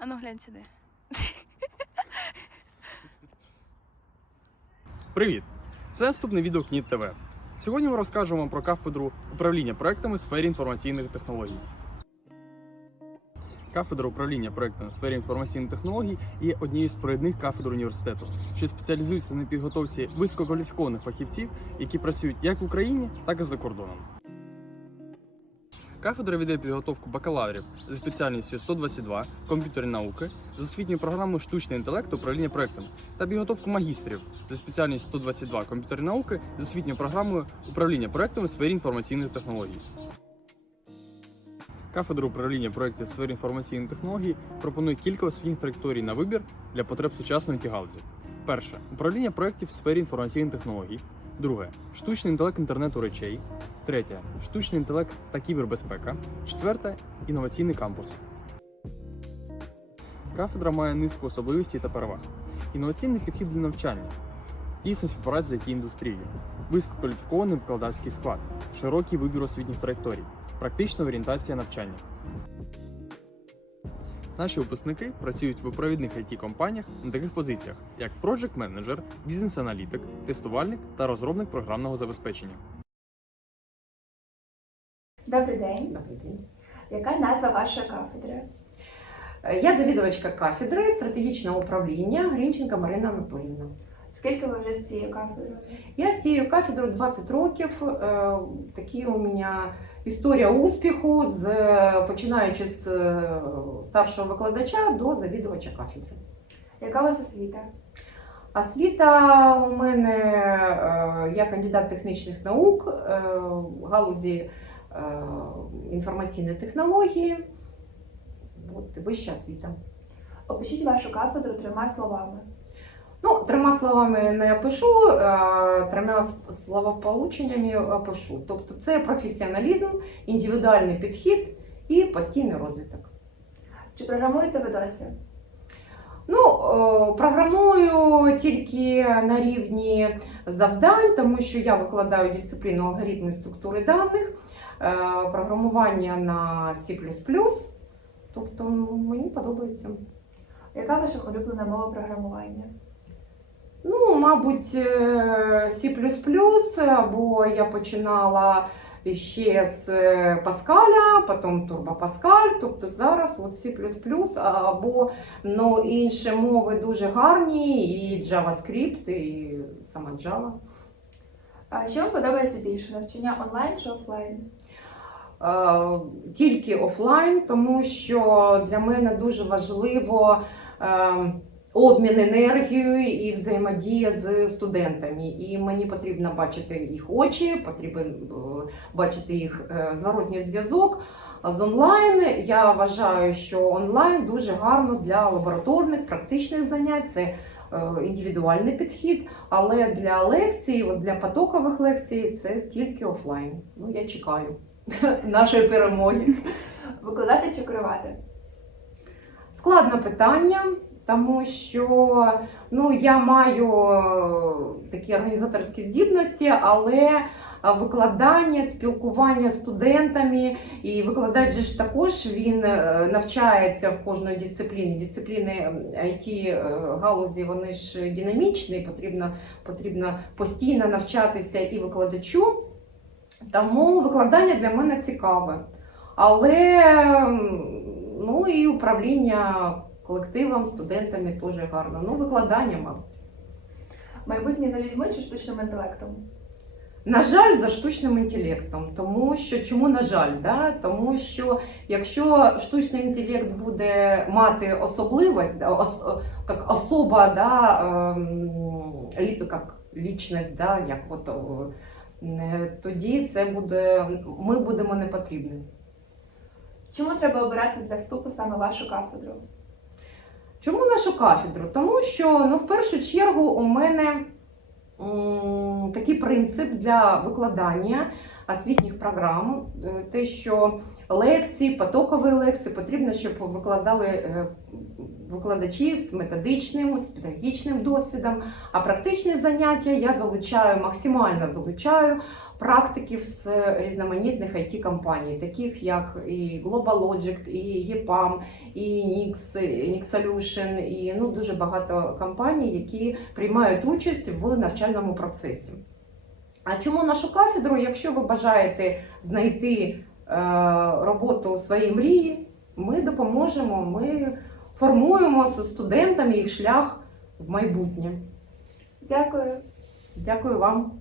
Ану, глянь сюди. Привіт! Це наступне відео КНІТ ТВ. Сьогодні ми розкажемо вам про кафедру управління проектами в сфері інформаційних технологій. Кафедра управління проектами в сфері інформаційних технологій є однією з провідних кафедр університету, що спеціалізується на підготовці висококваліфікованих фахівців, які працюють як в Україні, так і за кордоном. Кафедра веде підготовку бакалаврів за спеціальністю 122 комп'ютерні науки з освітньою програмою штучний інтелект управління проектами та підготовку магістрів за спеціальністю 122 комп'ютерні науки з освітньою програмою управління проектами в сфері інформаційних технологій. Кафедра управління проєктів в сфері інформаційних технологій пропонує кілька освітніх траєкторій на вибір для потреб сучасної галузі. Перше управління проєктів в сфері інформаційних технологій. Друге штучний інтелект інтернету речей. Третє штучний інтелект та кібербезпека. Четверте інноваційний кампус. Кафедра має низку особливостей та переваг. Інноваційний підхід до навчання, тісна співпраця з it індустрією, висококваліфікований викладацький склад, широкий вибір освітніх траєкторій, практична орієнтація навчання. Наші випускники працюють в провідних it компаніях на таких позиціях, як Project Manager, бізнес-аналітик, тестувальник та розробник програмного забезпечення. Добрий день. Добрий день. Яка назва вашої кафедри? Е, Я завідувачка кафедри стратегічного управління Грінченка Марина Анатоліївна. Скільки ви вже з цією кафедрою? Я з цією кафедрою 20 років. Е, Такі у мене історія успіху, з, починаючи з е, старшого викладача до завідувача кафедри. Яка у вас освіта? Освіта у мене е, я кандидат технічних наук е, в галузі е, інформаційної технології. От, вища освіта. Опишіть вашу кафедру трьома словами. Ну, трьома словами не опишу, е, трьома словополученнями опишу. Тобто це професіоналізм, індивідуальний підхід і постійний розвиток. Чи програмуєте ви досі? Ну, програмую тільки на рівні завдань, тому що я викладаю дисципліну алгоритми структури даних, е, програмування на C++. Тобто мені подобається. Яка ваша улюблена мова програмування? Ну, мабуть, е, C++, або я починала ще з е, Паскаля, потім Turbo Pascal, тобто зараз от C++, або ну, інші мови дуже гарні, і JavaScript, і сама Java. А що вам подобається більше? Навчання онлайн чи офлайн? Е, Тільки офлайн, тому що для мене дуже важливо е, обмін енергією і взаємодія з студентами. І мені потрібно бачити їх очі, потрібно е, бачити їх е, зворотній зв'язок. З онлайн я вважаю, що онлайн дуже гарно для лабораторних практичних занять. Це е, індивідуальний підхід, але для лекцій, от для потокових лекцій, це тільки офлайн. Ну я чекаю нашої перемоги. Викладати чи керувати? Складне питання, тому що ну, я маю е, такі організаторські здібності, але е, викладання, спілкування з студентами, і викладач ж також він е, навчається в кожної дисципліні. Дисципліни it галузі вони ж динамічні, потрібно, потрібно постійно навчатися і викладачу. Тому викладання для мене цікаве. Але ну і управління колективом, студентами теж гарно. Ну, викладання, мабуть. Майбутнє за людьми чи штучним інтелектом? На жаль, за штучним інтелектом. Тому що чому на жаль? Да? Тому що якщо штучний інтелект буде мати особливість, ос, як особа, да, лі- як лічність, да, як от, е, тоді це буде, ми будемо не потрібні. Чому треба обирати для вступу саме вашу кафедру? Чому нашу кафедру? Тому що ну, в першу чергу у мене м, такий принцип для викладання. Освітніх програм. Е, Те, що лекції, потокові лекції потрібно, щоб викладали е, викладачі з методичним, з педагогічним досвідом. А практичні заняття я залучаю, максимально залучаю практиків з різноманітних it компаній таких як і GlobalLogic, і EPAM, і Nix, Nix Solution, і ну, дуже багато компаній, які приймають участь в навчальному процесі. А чому нашу кафедру? Якщо ви бажаєте знайти е, роботу своєї мрії, ми допоможемо, ми формуємо з студентами їх шлях в майбутнє. Дякую. Дякую вам.